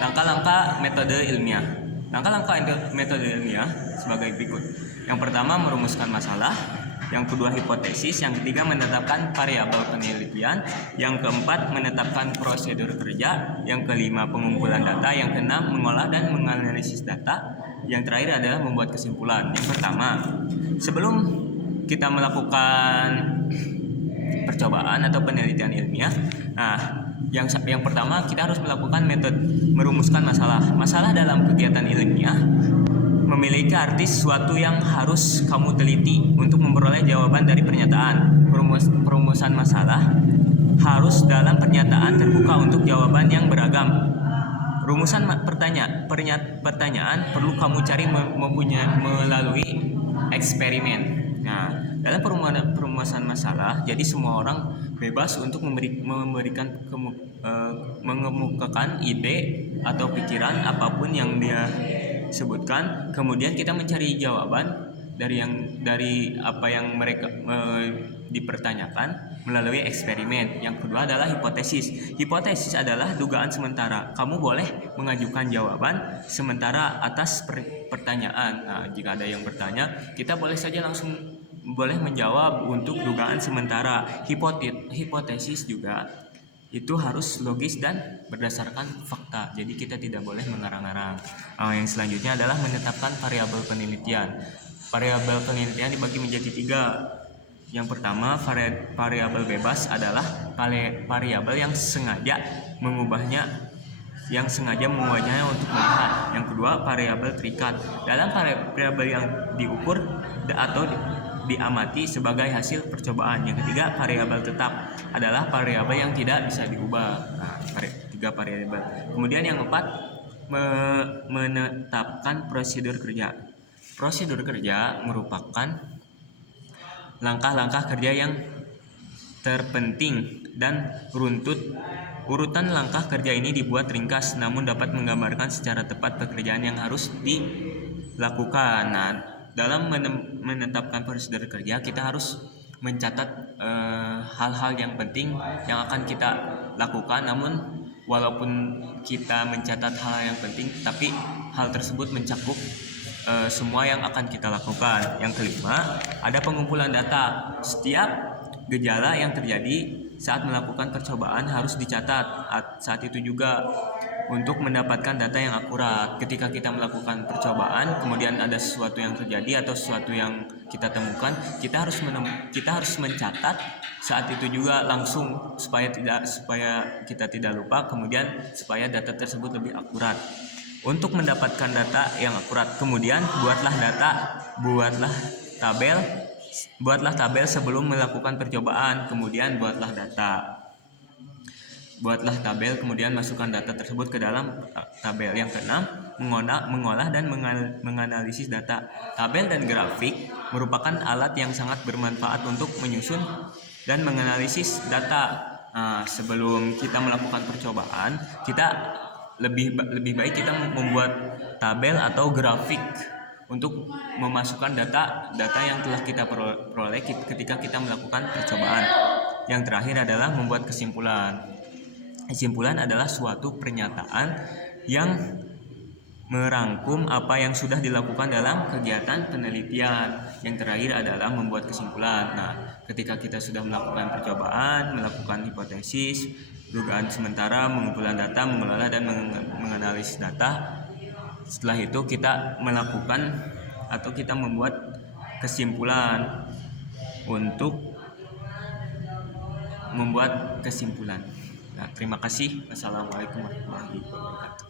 Langkah-langkah metode ilmiah. Langkah-langkah metode ilmiah sebagai berikut. Yang pertama, merumuskan masalah. Yang kedua, hipotesis. Yang ketiga, menetapkan variabel penelitian. Yang keempat, menetapkan prosedur kerja. Yang kelima, pengumpulan data. Yang keenam, mengolah dan menganalisis data. Yang terakhir adalah membuat kesimpulan. Yang pertama, sebelum kita melakukan percobaan atau penelitian ilmiah, yang pertama kita harus melakukan metode merumuskan masalah. Masalah dalam kegiatan ilmiah memiliki arti sesuatu yang harus kamu teliti untuk memperoleh jawaban dari pernyataan. Perumusan masalah harus dalam pernyataan terbuka untuk jawaban yang beragam. Rumusan pertanyaan perlu kamu cari melalui eksperimen. Nah, dalam perumusan masalah, jadi semua orang bebas untuk mengemukakan ide atau pikiran apapun yang dia sebutkan. Kemudian kita mencari jawaban dari apa yang mereka dipertanyakan melalui eksperimen. Yang kedua adalah hipotesis. Hipotesis adalah dugaan sementara. Kamu boleh mengajukan jawaban sementara atas pertanyaan. Nah, jika ada yang bertanya, kita boleh saja langsung menjawab untuk dugaan sementara. Hipotesis juga itu harus logis dan berdasarkan fakta. Jadi kita tidak boleh mengarang-arang. Yang selanjutnya adalah menetapkan variabel penelitian. Variabel penelitian dibagi menjadi 3. Yang pertama, variabel bebas adalah variabel yang sengaja mengubahnya untuk melihat. Yang kedua, variabel terikat. Dalam variabel yang diukur atau diamati sebagai hasil percobaan. Yang ketiga, variabel tetap adalah variabel yang tidak bisa diubah. 3 variabel. Kemudian yang keempat, menetapkan prosedur kerja. Prosedur kerja merupakan langkah-langkah kerja yang terpenting dan runtut. Urutan langkah kerja ini dibuat ringkas namun dapat menggambarkan secara tepat pekerjaan yang harus dilakukan. Nah, dalam menetapkan prosedur kerja, kita harus mencatat hal-hal yang penting yang akan kita lakukan. Namun walaupun kita mencatat hal yang penting, tapi hal tersebut mencakup semua yang akan kita lakukan. Yang kelima, ada pengumpulan data. Setiap gejala yang terjadi saat melakukan percobaan harus dicatat. Saat itu juga untuk mendapatkan data yang akurat. Ketika kita melakukan percobaan, kemudian ada sesuatu yang terjadi atau sesuatu yang kita temukan, kita harus mencatat saat itu juga langsung supaya kita tidak lupa, kemudian supaya data tersebut lebih akurat. Untuk mendapatkan data yang akurat, kemudian buatlah tabel sebelum melakukan percobaan, kemudian buatlah tabel, kemudian masukkan data tersebut ke dalam tabel. Yang keenam, mengolah dan menganalisis data. Tabel dan grafik merupakan alat yang sangat bermanfaat untuk menyusun dan menganalisis data. Sebelum kita melakukan percobaan, kita lebih baik kita membuat tabel atau grafik untuk memasukkan data yang telah kita peroleh ketika kita melakukan percobaan. Yang terakhir adalah membuat kesimpulan. Kesimpulan adalah suatu pernyataan yang merangkum apa yang sudah dilakukan dalam kegiatan penelitian. Yang terakhir adalah membuat kesimpulan. Nah, ketika kita sudah melakukan percobaan, melakukan hipotesis, dugaan sementara, pengumpulan data, mengelola dan menganalisis data, setelah itu kita melakukan atau kita membuat kesimpulan untuk membuat kesimpulan. Nah, terima kasih. Wassalamualaikum warahmatullahi wabarakatuh.